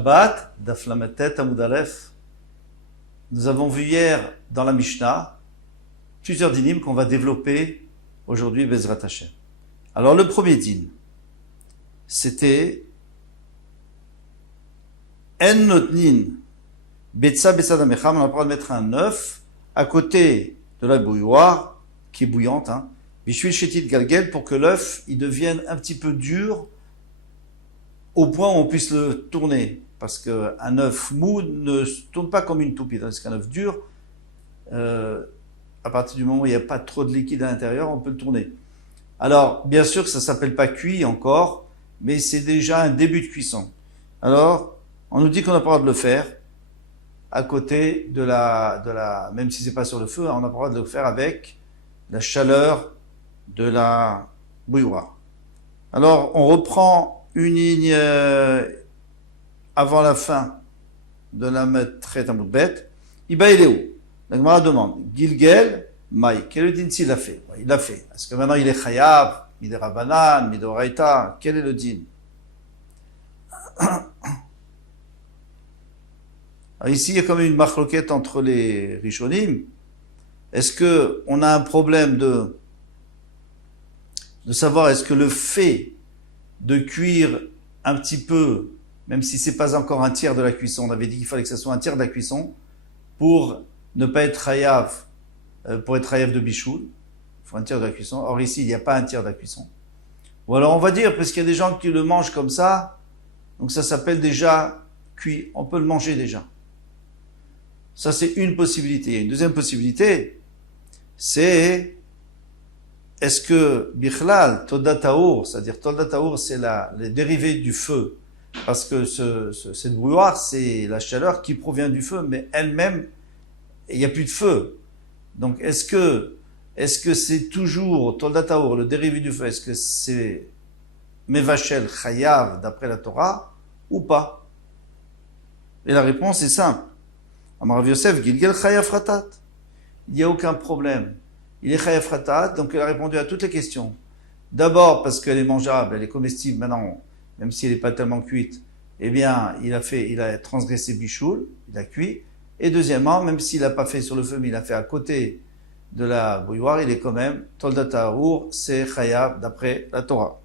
Shabbat, Daf Lametet Amud Aleph. Nous avons vu hier dans la Mishnah plusieurs dinim qu'on va développer aujourd'hui, Bezrat Hashem. Alors le premier din, c'était En notnin betsa besad amecham. On a le droit de mettre un œuf à côté de la bouilloire qui est bouillante, bishvil shetit galgel, pour que l'œuf il devienne un petit peu dur au point où on puisse le tourner, parce qu'un œuf mou ne se tourne pas comme une toupie, tandis qu'un œuf dur, à partir du moment où il n'y a pas trop de liquide à l'intérieur, on peut le tourner. Alors, bien sûr que ça ne s'appelle pas cuit encore, mais c'est déjà un début de cuisson. Alors, on nous dit qu'on n'a pas le droit de le faire à côté de la même si c'est pas sur le feu, on n'a pas le droit de le faire avec la chaleur de la bouilloire. Alors, on reprend une ligne avant la fin de la Maîtret Amoudbet. Iba il est où? La Gemara demande, Gilgel, Maï, quel est le din s'il l'a fait? Il l'a fait. Est-ce que maintenant il est chayav, mide rabanan, mide oraita? Quel est le din? Alors ici, il y a quand même une machloquette entre les rishonim. Est-ce que on a un problème de savoir est-ce que le fait de cuire un petit peu, même si c'est pas encore un tiers de la cuisson, on avait dit qu'il fallait que ce soit un tiers de la cuisson, pour ne pas être chayav, pour être chayav de bichoul, il faut un tiers de la cuisson. Or ici, il n'y a pas un tiers de la cuisson. Ou alors on va dire, parce qu'il y a des gens qui le mangent comme ça, donc ça s'appelle déjà cuit, on peut le manger déjà. Ça c'est une possibilité. Une deuxième possibilité, c'est est-ce que Bichlal, Toldat Taour, c'est-à-dire Toldat Taour, c'est les dérivés du feu, parce que cette bouilloire, c'est la chaleur qui provient du feu, mais elle-même, il n'y a plus de feu. Donc est-ce que c'est toujours Toldat Taour, le dérivé du feu, est-ce que c'est Mevachel Chayav d'après la Torah ou pas? Et la réponse est simple. Amar Rav Yosef, Gilgel Chayav Ratat. Il n'y a aucun problème. Il est Chayav Ratat, donc il a répondu à toutes les questions. D'abord parce qu'elle est mangeable, elle est comestible maintenant, même si elle n'est pas tellement cuite. Eh bien, il a transgressé bichoul, il a cuit. Et deuxièmement, même s'il n'a pas fait sur le feu, mais il a fait à côté de la bouilloire, il est quand même Toldat Taour, c'est Chayav d'après la Torah.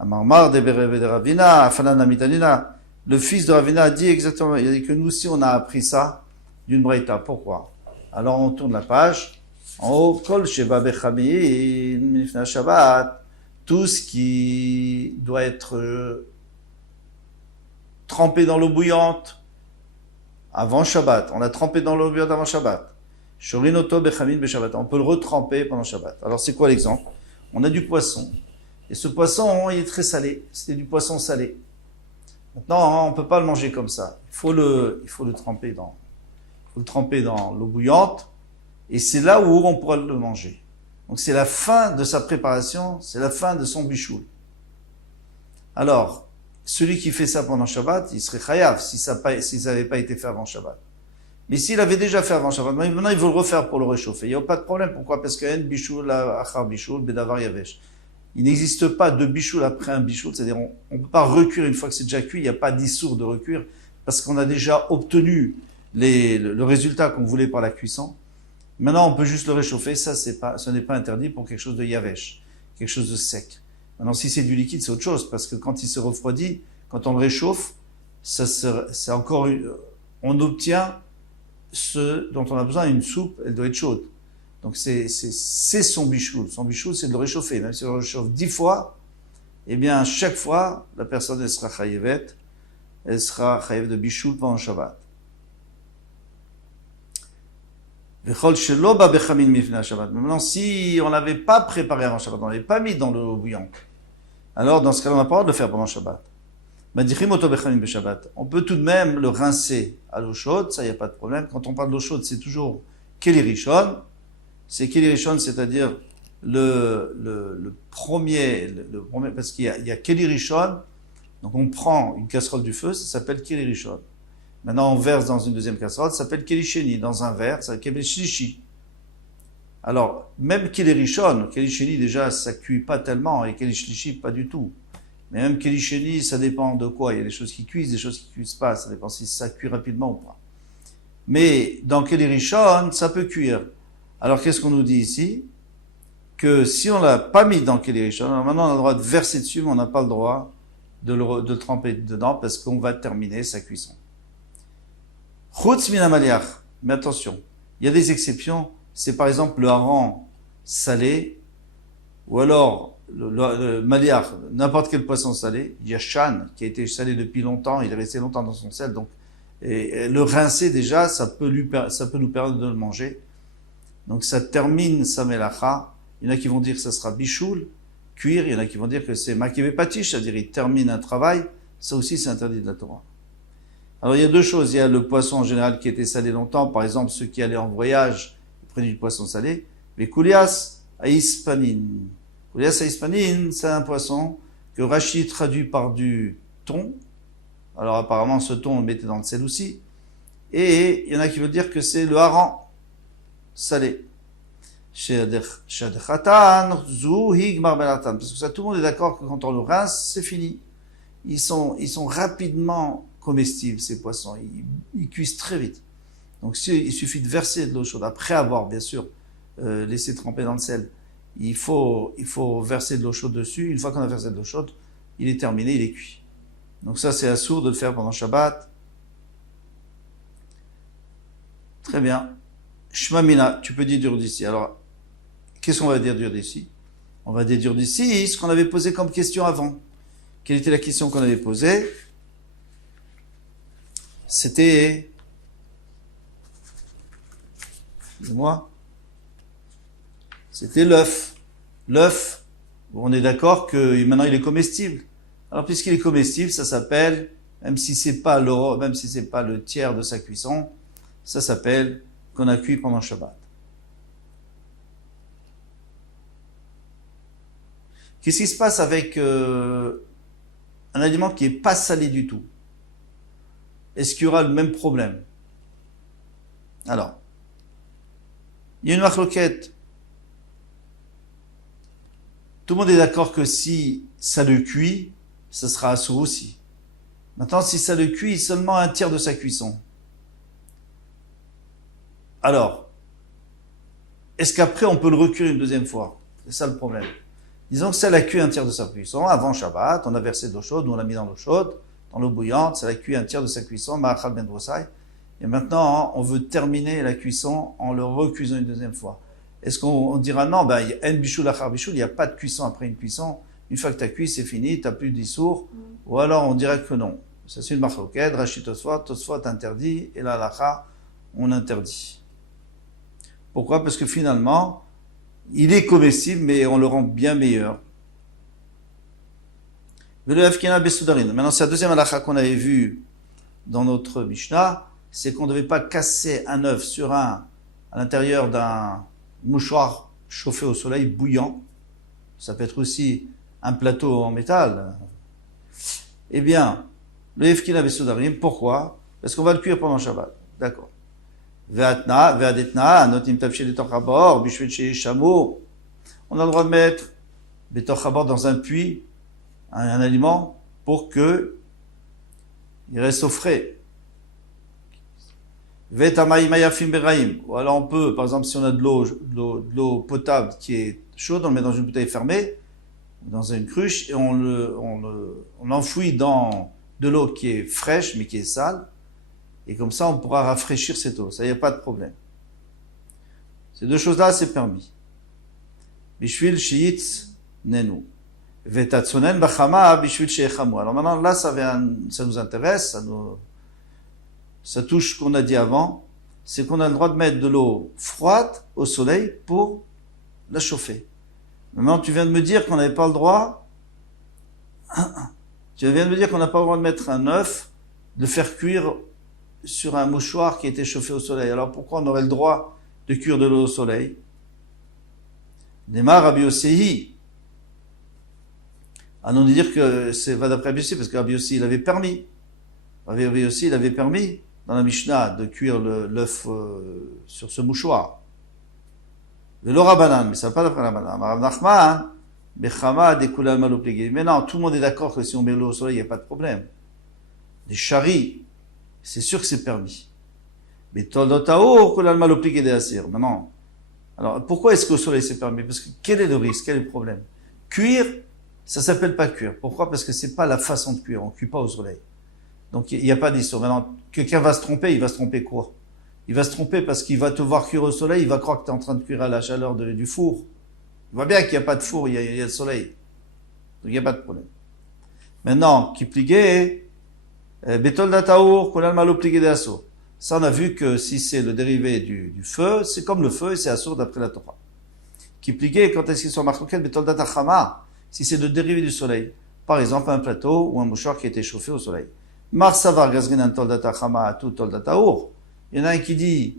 Amar Mar de Bereve de Ravina, Afanan Amitanina. Le fils de Ravina a dit exactement, il a dit que nous aussi on a appris ça d'une breita. Pourquoi? Alors on tourne la page. En haut, Kol Sheba Bechamin Mifna Shabbat, tout ce qui doit être trempé dans l'eau bouillante avant Shabbat. On l'a trempé dans l'eau bouillante avant Shabbat. Shorinoto Bechamin Beshabbat. On peut le retremper pendant Shabbat. Alors c'est quoi l'exemple? On a du poisson. Et ce poisson, il est très salé. C'était du poisson salé. Maintenant, on ne peut pas le manger comme ça. Il faut le tremper dans l'eau bouillante. Et c'est là où on pourra le manger. Donc c'est la fin de sa préparation, c'est la fin de son bichoul. Alors, celui qui fait ça pendant Shabbat, il serait chayav si ça n'avait pas été fait avant Shabbat. Mais s'il avait déjà fait avant Shabbat, maintenant il veut le refaire pour le réchauffer. Il n'y a pas de problème. Pourquoi? Parce qu'il y a un bichoul, achar bichoul, bedavar yavesh. Il n'existe pas de bichoul après un bichoul, c'est-à-dire on ne peut pas recuire une fois que c'est déjà cuit, il n'y a pas d'issour de recuire, parce qu'on a déjà obtenu le résultat qu'on voulait par la cuisson. Maintenant, on peut juste le réchauffer, ce n'est pas interdit pour quelque chose de yavesh, quelque chose de sec. Maintenant, si c'est du liquide, c'est autre chose, parce que quand il se refroidit, quand on le réchauffe, c'est encore on obtient ce dont on a besoin, une soupe, elle doit être chaude. Donc c'est son bichoul. Son bichoul, c'est de le réchauffer. Même si on le réchauffe 10 fois, eh bien, chaque fois, la personne, elle sera chayevet, elle sera chayev de bichoul pendant Shabbat. Maintenant, si on l'avait pas préparé avant Shabbat, on l'avait pas mis dans l'eau bouillante, alors dans ce cas-là, on n'a pas le droit de le faire pendant Shabbat. On peut tout de même le rincer à l'eau chaude, ça, il n'y a pas de problème. Quand on parle d'eau chaude, c'est toujours Keli Rishon. C'est Keli Rishon, c'est-à-dire le premier, parce qu'il y a Keli Rishon, donc on prend une casserole du feu, ça s'appelle Keli Rishon. Maintenant, on verse dans une deuxième casserole, ça s'appelle Keli Sheni, dans un verre, ça s'appelle Keli Shlishi. Alors, même Keli Rishon, Keli Sheni, déjà, ça cuit pas tellement, et Keli Shlishi, pas du tout. Mais même Kelisheni, ça dépend de quoi. Il y a des choses qui cuisent, des choses qui cuisent pas. Ça dépend si ça cuit rapidement ou pas. Mais dans Keli Rishon, ça peut cuire. Alors qu'est-ce qu'on nous dit ici? Que si on l'a pas mis dans Keli Rishon, alors maintenant on a le droit de verser dessus, mais on n'a pas le droit de le tremper dedans parce qu'on va terminer sa cuisson. Chutz min hamaliach. Mais attention, il y a des exceptions. C'est par exemple le hareng salé, ou alors le maliach, n'importe quel poisson salé. Il y a chan qui a été salé depuis longtemps, il est resté longtemps dans son sel, donc et le rincer déjà, ça peut nous permettre de le manger. Donc ça termine sa melacha. Il y en a qui vont dire que ça sera bichoul, cuire. Il y en a qui vont dire que c'est makivé patish, c'est-à-dire il termine un travail. Ça aussi c'est interdit de la Torah. Alors il y a deux choses. Il y a le poisson en général qui était salé longtemps. Par exemple, ceux qui allaient en voyage, ils prenaient du poisson salé. Mais koulias aispanin. Koulias aispanin, c'est un poisson que Rashi traduit par du thon. Alors apparemment ce thon on le mettait dans le sel aussi. Et il y en a qui veulent dire que c'est le hareng salé. Parce que ça, tout le monde est d'accord que quand on le rince, c'est fini. Ils sont rapidement comestibles, ces poissons. Ils cuisent très vite. Donc il suffit de verser de l'eau chaude, après avoir bien sûr laissé tremper dans le sel. Il faut verser de l'eau chaude dessus. Une fois qu'on a versé de l'eau chaude, il est terminé, il est cuit. Donc ça, c'est assourd de le faire pendant Shabbat. Très bien. Shmamina, tu peux déduire d'ici. Alors, qu'est-ce qu'on va déduire d'ici? On va déduire d'ici ce qu'on avait posé comme question avant. Quelle était la question qu'on avait posée? C'était... Excusez-moi. C'était l'œuf. L'œuf, on est d'accord que maintenant il est comestible. Alors puisqu'il est comestible, ça s'appelle, même si c'est pas le tiers de sa cuisson, ça s'appelle qu'on a cuit pendant Shabbat. Qu'est-ce qui se passe avec un aliment qui est pas salé du tout? Est-ce qu'il y aura le même problème? Alors, il y a une marloquette. Tout le monde est d'accord que si ça le cuit, ça sera assourd aussi. Maintenant, si ça le cuit seulement un tiers de sa cuisson, alors, est-ce qu'après on peut le recuire une deuxième fois? C'est ça le problème. Disons que ça l'a cuit un tiers de sa cuisson, avant Shabbat, on a versé de l'eau chaude, on l'a mis dans l'eau chaude, dans l'eau bouillante, ça l'a cuit un tiers de sa cuisson, Ma'achal ben Drosai, et maintenant on veut terminer la cuisson en le recuisant une deuxième fois. Est-ce qu'on dira non, il y a un bichoul achar bichoul, il n'y a pas de cuisson après une cuisson, une fois que tu as cuit, c'est fini, tu n'as plus d'issour, ou alors on dirait que non. Ça c'est une marloquette, Rashi Tosfot interdit, et la halacha, on interdit. Pourquoi? Parce que finalement, il est comestible, mais on le rend bien meilleur. Maintenant, c'est la deuxième halakha qu'on avait vue dans notre Mishnah, c'est qu'on ne devait pas casser un œuf à l'intérieur d'un mouchoir chauffé au soleil, bouillant. Ça peut être aussi un plateau en métal. Eh bien, le Efkina Besudarim, pourquoi? Parce qu'on va le cuire pendant Shabbat. D'accord. On a le droit de mettre betoch habor dans un puits, un aliment, pour que il reste au frais. Ou alors on peut, par exemple, si on a de l'eau potable qui est chaude, on le met dans une bouteille fermée, dans une cruche, et on l'enfouit dans de l'eau qui est fraîche, mais qui est sale. Et comme ça, on pourra rafraîchir cette eau. Ça, il n'y a pas de problème. Ces deux choses-là, c'est permis. Bishvil shiitz nenu. Vetatsunen bachama bishvil shechamu. Alors maintenant, là, ça nous intéresse, ça touche ce qu'on a dit avant. C'est qu'on a le droit de mettre de l'eau froide au soleil pour la chauffer. Maintenant, tu viens de me dire qu'on n'avait pas le droit. Tu viens de me dire qu'on n'a pas le droit de mettre un œuf, de le faire cuire sur un mouchoir qui était chauffé au soleil. Alors pourquoi on aurait le droit de cuire de l'eau au soleil? Démarre Rabbi Yossi. Ah non, de dire que c'est va d'après Rabbi Yossi, parce que Rabbi Yossi, il avait permis. Rabbi Yossi, il avait permis, dans la Mishnah, de cuire l'œuf sur ce mouchoir. Le Rabbanan, mais ça va pas d'après Rabbanan. Rav Nachman, Bechama, Dekulal Malopligé. Mais non, tout le monde est d'accord que si on met l'eau au soleil, il n'y a pas de problème. Des charis, c'est sûr que c'est permis. Mais Toldotaour, Kulal Malopligé de Asir. Mais non. Alors, pourquoi est-ce qu'au soleil c'est permis? Parce que quel est le risque? Quel est le problème? Cuire, ça s'appelle pas cuire. Pourquoi? Parce que c'est pas la façon de cuire. On cuit pas au soleil. Donc, il n'y a pas d'histoire. Maintenant, quelqu'un va se tromper, il va se tromper quoi? Il va se tromper parce qu'il va te voir cuire au soleil, il va croire que tu es en train de cuire à la chaleur du four. Il voit bien qu'il n'y a pas de four, il y a le soleil. Donc, il n'y a pas de problème. Maintenant, qui pliguait, Betol Dataour, Kolal Malo pligué de Assour. Ça, on a vu que si c'est le dérivé du feu, c'est comme le feu et c'est Assour d'après la Torah. Qui pliguait, quand est-ce qu'il soit marqué, Betol Datachama, si c'est le dérivé du soleil. Par exemple, un plateau ou un mouchoir qui a été chauffé au soleil. Marsavar Gazrinan Tol Datachama, tout Tol Dataour. Il y en a un qui dit,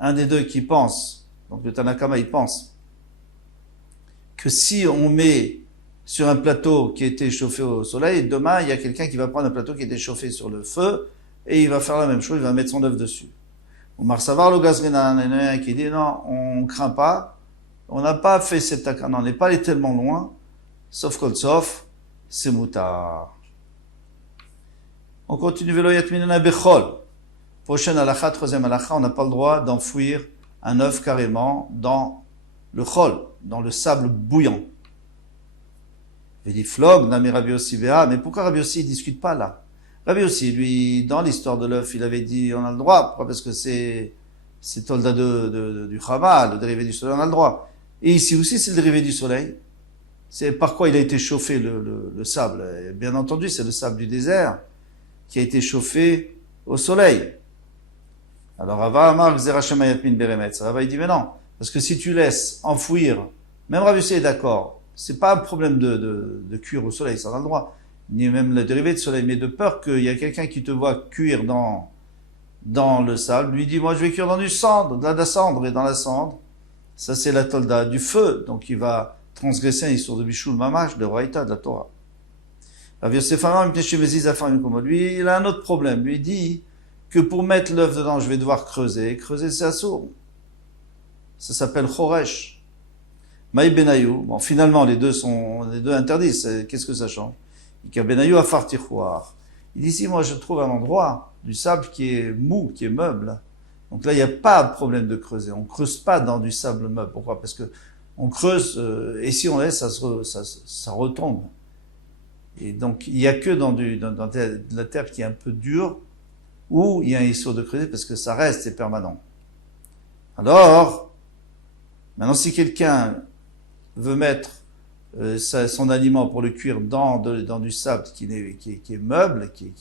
un des deux qui pense, donc le Tanakama il pense, que si on met sur un plateau qui a été chauffé au soleil, demain il y a quelqu'un qui va prendre un plateau qui a été chauffé sur le feu et il va faire la même chose, il va mettre son œuf dessus. Ou Marsavar le Gazrinan, il y en a un qui dit non, on craint pas, on n'a pas fait cette takana, on n'est pas allé tellement loin, sauf kol sof, c'est moutar. On continue Velo Yatminana Bechol. Prochaine halakha, troisième halakha, on n'a pas le droit d'enfouir un œuf carrément dans le chol, dans le sable bouillant. Il dit flog, nami Rabbi Yossi Béa, mais pourquoi Rabbi Yossi ne discute pas là? Rabbi Yossi, lui, dans l'histoire de l'œuf, il avait dit on a le droit, pourquoi? Parce que c'est tolda du Chama, le dérivé du soleil, on a le droit. Et ici aussi, c'est le dérivé du soleil. C'est par quoi il a été chauffé le sable. Et bien entendu, c'est le sable du désert qui a été chauffé au soleil. Alors Rava Amar Xerachem Ayatmin Beremetz. Rava il dit mais non, parce que si tu laisses enfouir, même Rabbi Yossi est d'accord, c'est pas un problème de cuire au soleil, ça a le droit, ni même le dérivé de soleil, mais de peur qu'il y a quelqu'un qui te voit cuire dans le sable, lui dit moi je vais cuire dans du cendre, de la cendre, et dans la cendre, ça c'est la tolda du feu, donc il va transgresser un histoire de Bishul Mamash, de Raïta, de la Torah. Rabbi Yosef Amar lui, il a un autre problème, lui dit que pour mettre l'œuf dedans, je vais devoir creuser. Creuser, c'est assourd. Ça s'appelle choresh. Maï Benayou. Bon, finalement, les deux interdits. Qu'est-ce que ça change? Il dit Benayou a fartichouar. Il dit ici, moi, je trouve un endroit du sable qui est mou, qui est meuble. Donc là, il n'y a pas de problème de creuser. On creuse pas dans du sable meuble. Pourquoi? Parce que on creuse, et si on laisse, ça retombe. Et donc, il n'y a que dans de la terre qui est un peu dure, où il y a un issur de creuser parce que ça reste, c'est permanent. Alors, maintenant si quelqu'un veut mettre son aliment pour le cuire dans du sable qui est meuble, qui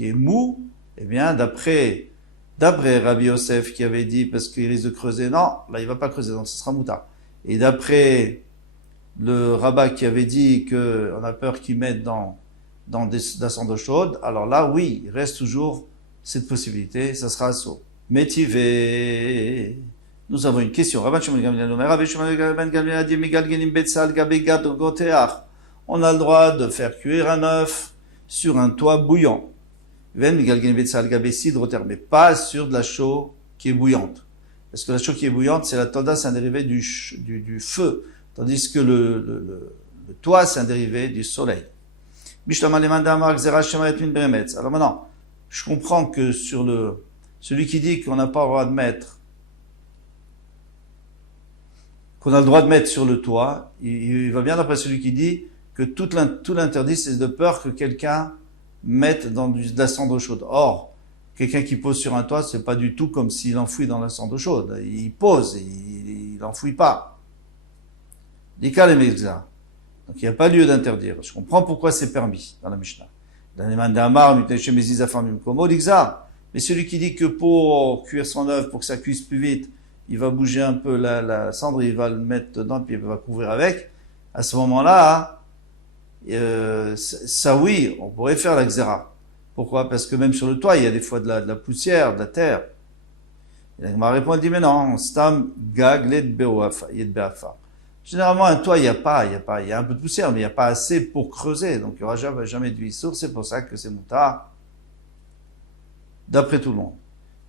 est mou, eh bien d'après Rabbi Yosef qui avait dit parce qu'il risque de creuser, non, là il va pas creuser, donc ce sera mouta. Et d'après le rabbin qui avait dit qu'on a peur qu'il mette dans la cendre chaude, alors là, oui, il reste toujours cette possibilité, ça sera assaut. Métivé. Nous avons une question. On a le droit de faire cuire un œuf sur un toit bouillant. Mais pas sur de la chaux qui est bouillante. Parce que la chaux qui est bouillante, c'est la tolda, c'est un dérivé du feu. Tandis que le toit, c'est un dérivé du soleil. Alors maintenant, je comprends que sur celui qui dit qu'on n'a pas le droit de mettre, qu'on a le droit de mettre sur le toit, il va bien d'après celui qui dit que tout l'interdit, c'est de peur que quelqu'un mette dans de la cendre chaude. Or, quelqu'un qui pose sur un toit, c'est pas du tout comme s'il enfouit dans la cendre chaude. Il pose, il enfouit pas. Dika les mezza. Donc il n'y a pas lieu d'interdire. Je comprends pourquoi c'est permis dans la Mishnah. Mais celui qui dit que pour cuire son œuf, pour que ça cuise plus vite, il va bouger un peu la cendre, il va le mettre dedans, puis il va couvrir avec. À ce moment-là, ça oui, on pourrait faire la xéra. Pourquoi? Parce que même sur le toit, il y a des fois de la poussière, de la terre. Et la réponse elle dit, mais non, stam gaglet beafa. Généralement, un toit, il y a un peu de poussière, mais il n'y a pas assez pour creuser. Donc, il n'y aura jamais de source. C'est pour ça que c'est moutar. D'après tout le monde.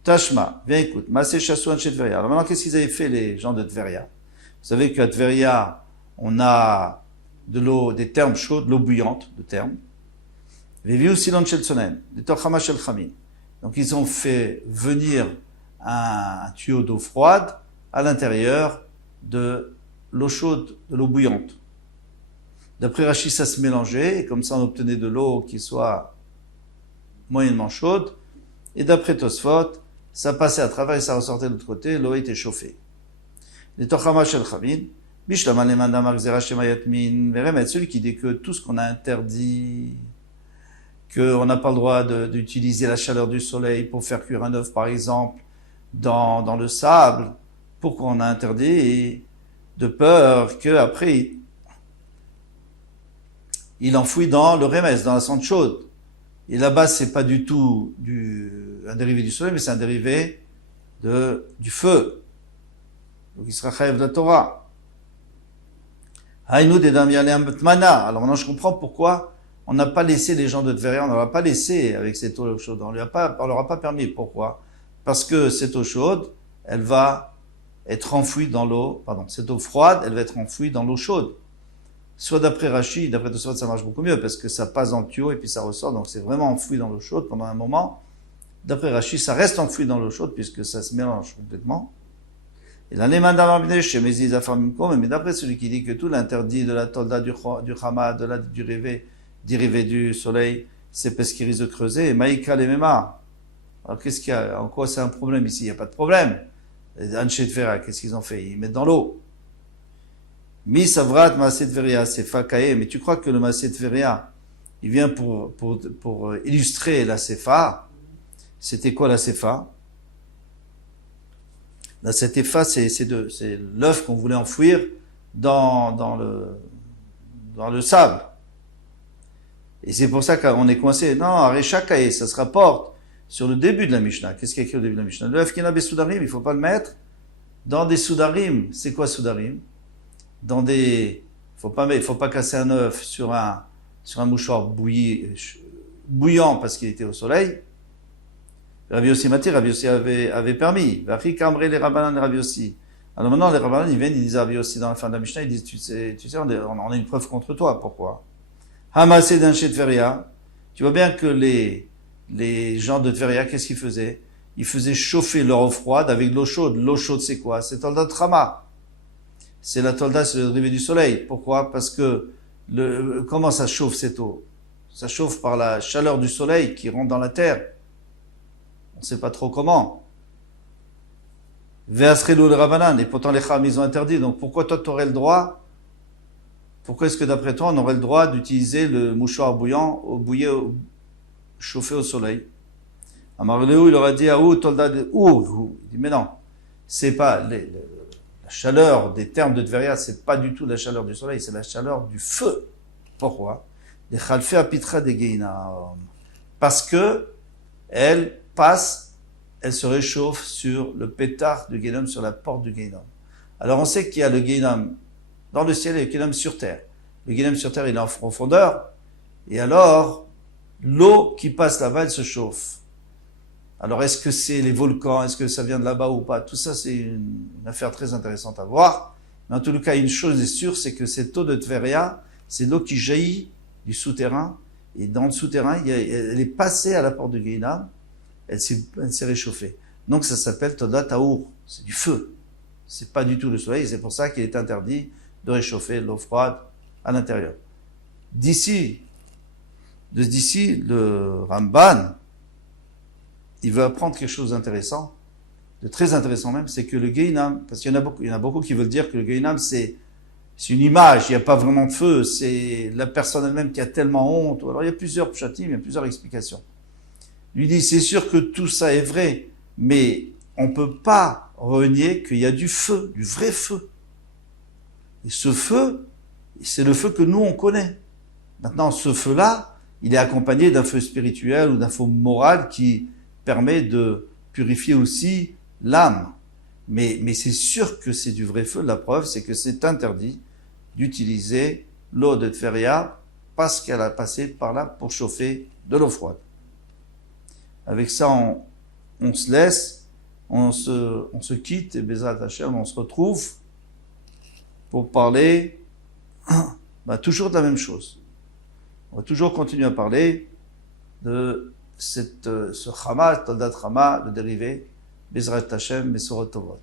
Tashma, viens écoute. Massé Chassouan chez Tveria. Alors maintenant, qu'est-ce qu'ils avaient fait, les gens de Tveria? savez qu'à Tveria, on a de l'eau, des thermes chaudes, de l'eau bouillante, de thermes. Viviu silon shel tsonen, des tochama shel chamin. Donc ils ont fait venir un tuyau d'eau froide à l'intérieur de l'eau chaude, de l'eau bouillante. D'après Rashi, ça se mélangeait, et comme ça on obtenait de l'eau qui soit moyennement chaude. Et d'après Tosfot, ça passait à travers et ça ressortait de l'autre côté, l'eau était chauffée. Les tochama shel chamin, bishlaman leman damar gzera shema yatmin, celui qui dit que tout ce qu'on a interdit, qu'on n'a pas le droit d'utiliser la chaleur du soleil pour faire cuire un œuf, par exemple, dans le sable, pourquoi on a interdit, et de peur qu'après, il enfouit dans le remès, dans la cendre chaude. Et là-bas, c'est pas du tout un dérivé du soleil, mais c'est un dérivé du feu. Donc il sera chayav de la Torah. Haïnou dedam yalem b'tmana. Alors maintenant, je comprends pourquoi on n'a pas laissé les gens de Tveria, on ne leur a pas laissé avec cette eau chaude. On leur a pas permis. Pourquoi? Parce que cette eau chaude, elle va être enfouie dans l'eau, cette eau froide, elle va être enfouie dans l'eau chaude. Soit d'après Rashi, d'après Tosfot, ça marche beaucoup mieux, parce que ça passe dans le tuyau et puis ça ressort, donc c'est vraiment enfoui dans l'eau chaude pendant un moment. D'après Rashi, ça reste enfoui dans l'eau chaude, puisque ça se mélange complètement. Et l'Aneman d'Amabne, chez Méziz Afamimkom, mais d'après celui qui dit que tout l'interdit de la tolda, du chama, du dérivé du soleil, c'est parce qu'il risque de creuser, et Maïka les Mema. Alors qu'est-ce qu'il y a? En quoi c'est un problème ici? Il n'y a pas de problème. Les Anshe Tveria, qu'est-ce qu'ils ont fait? Ils mettent dans l'eau. Mi savrat Maaseh Tveria, c'est fakae, mais tu crois que le Maaseh Tveria, il vient pour illustrer la Sefa. C'était quoi la Sefa? La Sefa, c'est l'œuf qu'on voulait enfouir dans le sable. Et c'est pour ça qu'on est coincé. Non, Areshakae, ça se rapporte sur le début de la Mishnah. Qu'est-ce qu'il y a écrit au début de la Mishnah? L'œuf qui n'a pas soudarim, il faut pas le mettre dans des soudarim. C'est quoi soudarim? Faut pas casser un œuf sur un mouchoir bouillant parce qu'il était au soleil. Rabbi Yossi Mati, Rabbi Yossi avait permis. V'achi kamre les Rabbanan et Rabbi Yossi. Alors maintenant, les Rabbanan, ils viennent, ils disent à Rabbi Yossi dans la fin de la Mishnah, ils disent, tu sais, on a une preuve contre toi. Pourquoi? Hamasé d'Anshe Tveria. Tu vois bien que les gens de Tveria, qu'est-ce qu'ils faisaient? Ils faisaient chauffer leur eau froide avec de l'eau chaude. L'eau chaude, c'est quoi? C'est Tolda Trama. C'est la Tolda, c'est le dérivé du soleil. Pourquoi? Parce que comment ça chauffe cette eau? Ça chauffe par la chaleur du soleil qui rentre dans la terre. On ne sait pas trop comment. Ve'asrelu le Rabbanan. Et pourtant les Chacham, ils ont interdit. Donc pourquoi toi, tu aurais le droit? Pourquoi est-ce que d'après toi, on aurait le droit d'utiliser le mouchoir bouillant, chauffé au soleil? Amarleu, il leur a dit, Tolda de il dit, mais non, c'est pas, la chaleur des termes de Tveria, c'est pas du tout la chaleur du soleil, c'est la chaleur du feu. Pourquoi? Les Chalfé apitra de Geinam. Parce que, elle se réchauffe sur le pétard du Geinam, sur la porte du Geinam. Alors on sait qu'il y a le Geinam dans le ciel et le Geinam sur terre. Le Geinam sur terre, il est en profondeur, et alors, l'eau qui passe là-bas, elle se chauffe. Alors, est-ce que c'est les volcans? Est-ce que ça vient de là-bas ou pas? Tout ça, c'est une affaire très intéressante à voir. Mais en tout cas, une chose est sûre, c'est que cette eau de Tveria, c'est l'eau qui jaillit du souterrain. Et dans le souterrain, elle est passée à la porte de Geinam. Elle s'est réchauffée. Donc, ça s'appelle Toda Taour. C'est du feu. C'est pas du tout le soleil. C'est pour ça qu'il est interdit de réchauffer l'eau froide à l'intérieur. D'ici, le Ramban, il veut apprendre quelque chose d'intéressant, de très intéressant même, c'est que le Geinam, parce qu'il y en a beaucoup qui veulent dire que le Geinam, c'est une image, il n'y a pas vraiment de feu, c'est la personne elle-même qui a tellement honte. Alors il y a plusieurs pshatim, il y a plusieurs explications. Lui dit, c'est sûr que tout ça est vrai, mais on ne peut pas renier qu'il y a du feu, du vrai feu. Et ce feu, c'est le feu que nous on connaît. Maintenant, ce feu-là, il est accompagné d'un feu spirituel ou d'un feu moral qui permet de purifier aussi l'âme. Mais c'est sûr que c'est du vrai feu. La preuve, c'est que c'est interdit d'utiliser l'eau de Tveria parce qu'elle a passé par là pour chauffer de l'eau froide. Avec ça, on se laisse, on se quitte, et Bezat Hashem, on se retrouve pour parler toujours de la même chose. On va toujours continuer à parler de ce Chama, Toldat Chama, le dérivé, Bezrat Hashem, Mesorot Tovot.